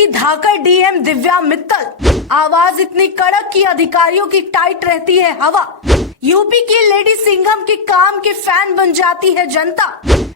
की धाकड़ डीएम दिव्या मित्तल। आवाज इतनी कड़क कि अधिकारियों की टाइट रहती है हवा। यूपी की लेडी सिंघम के काम के फैन बन जाती है जनता।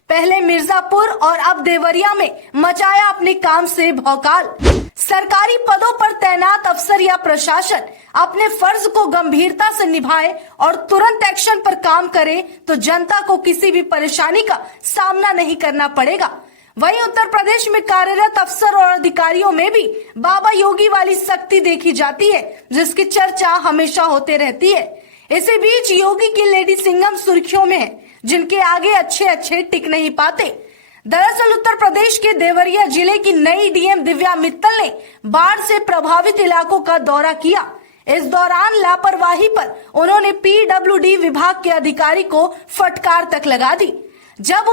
पहले मिर्जापुर और अब देवरिया में मचाया अपने काम से भौकाल। सरकारी पदों पर तैनात अफसर या प्रशासन अपने फर्ज को गंभीरता से निभाए और तुरंत एक्शन पर काम करे तो जनता को किसी भी परेशानी का सामना नहीं करना पड़ेगा। वहीं उत्तर प्रदेश में कार्यरत अफसर और अधिकारियों में भी बाबा योगी वाली सख्ती देखी जाती है, जिसकी चर्चा हमेशा होते रहती है। इसी बीच योगी की लेडी सिंघम सुर्खियों में है, जिनके आगे अच्छे टिक नहीं पाते। दरअसल उत्तर प्रदेश के देवरिया जिले की नई डीएम दिव्या मित्तल ने बाढ़ से प्रभावित इलाकों का दौरा किया। इस दौरान लापरवाही पर उन्होंने पीडब्ल्यूडी विभाग के अधिकारी को फटकार तक लगा दी। जब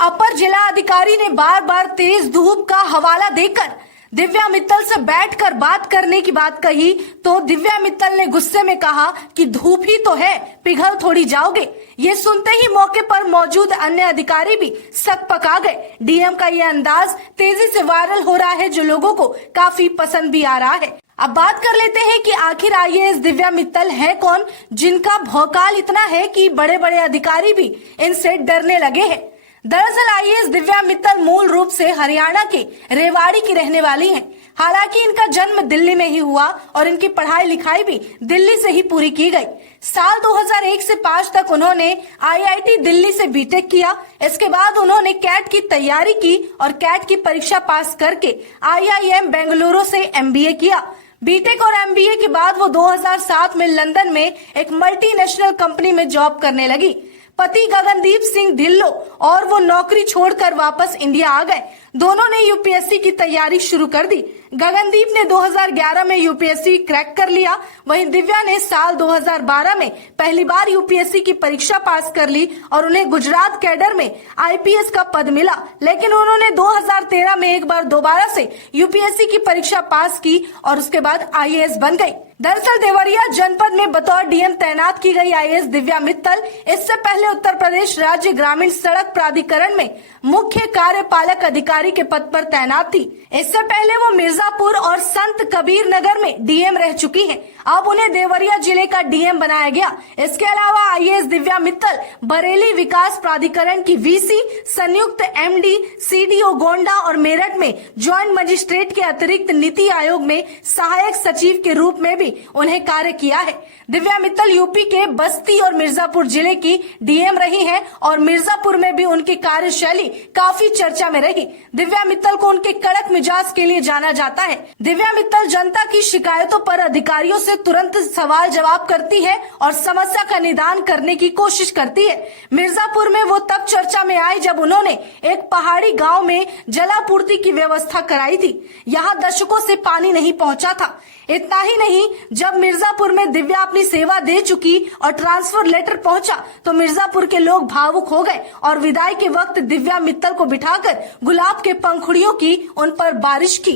अपर जिला अधिकारी ने बार तेज धूप का हवाला देकर दिव्या मित्तल से बैठकर बात करने की बात कही, तो दिव्या मित्तल ने गुस्से में कहा कि धूप ही तो है, पिघल थोड़ी जाओगे। ये सुनते ही मौके पर मौजूद अन्य अधिकारी भी सकपका गए। डीएम का ये अंदाज तेजी से वायरल हो रहा है, जो लोगों को काफी पसंद भी आ रहा है। अब बात कर लेते हैं कि आखिर आईएएस दिव्या मित्तल है कौन, जिनका भौकाल इतना है कि बड़े बड़े अधिकारी भी इनसे डरने लगे हैं। दरअसल आईएएस दिव्या मित्तल मूल रूप से हरियाणा के रेवाड़ी की रहने वाली हैं। हालांकि इनका जन्म दिल्ली में ही हुआ और इनकी पढ़ाई लिखाई भी दिल्ली से ही पूरी की गई। साल 2001 से 5 तक उन्होंने आईआईटी दिल्ली से बीटेक किया। इसके बाद उन्होंने कैट की तैयारी की और कैट की परीक्षा पास करके आईआईएम बेंगलुरु से एमबीए किया। बीटेक और एमबीए के बाद वो 2007 में लंदन में एक मल्टीनेशनल कंपनी में जॉब करने लगी। पति गगनदीप सिंह ढिल्लो और वो नौकरी छोड़कर वापस इंडिया आ गए। दोनों ने यूपीएससी की तैयारी शुरू कर दी। गगनदीप ने 2011 में यूपीएससी क्रैक कर लिया। वहीं दिव्या ने साल 2012 में पहली बार यूपीएससी की परीक्षा पास कर ली और उन्हें गुजरात कैडर में आईपीएस का पद मिला। लेकिन उन्होंने 2013 में एक बार दोबारा से यूपीएससी की परीक्षा पास की और उसके बाद आईएएस बन गई। दरअसल देवरिया जनपद में बतौर डीएम तैनात की गई आईएएस दिव्या मित्तल इससे पहले उत्तर प्रदेश राज्य ग्रामीण सड़क प्राधिकरण में मुख्य कार्यपालक अधिकारी के पद पर तैनात थी। इससे पहले वो मिर्जापुर और संत कबीर नगर में डीएम रह चुकी हैं। अब उन्हें देवरिया जिले का डीएम बनाया गया। इसके अलावा आईएएस दिव्या मित्तल बरेली विकास प्राधिकरण की वीसी, संयुक्त एमडी, सीडीओ गोंडा और मेरठ में ज्वाइंट मजिस्ट्रेट के अतिरिक्त नीति आयोग में सहायक सचिव के रूप में भी उन्हें कार्य किया है। दिव्या मित्तल यूपी के बस्ती और मिर्जापुर जिले की डीएम रही हैं और मिर्जापुर में भी उनकी कार्यशैली काफी चर्चा में रही। दिव्या मित्तल को उनके कड़क मिजाज के लिए जाना जाता है। दिव्या मित्तल जनता की शिकायतों पर अधिकारियों से तुरंत सवाल जवाब करती है और समस्या का निदान करने की कोशिश करती है। मिर्जापुर में वो तब चर्चा में आई जब उन्होंने एक पहाड़ी गांव में जलापूर्ति की व्यवस्था कराई थी। यहाँ दशकों से पानी नहीं पहुँचा था। इतना ही नहीं, जब मिर्जापुर में दिव्या अपनी सेवा दे चुकी और ट्रांसफर लेटर पहुंचा तो मिर्जापुर के लोग भावुक हो गए और विदाई के वक्त दिव्या मित्तल को बिठाकर गुलाब के पंखुड़ियों की उन पर बारिश की।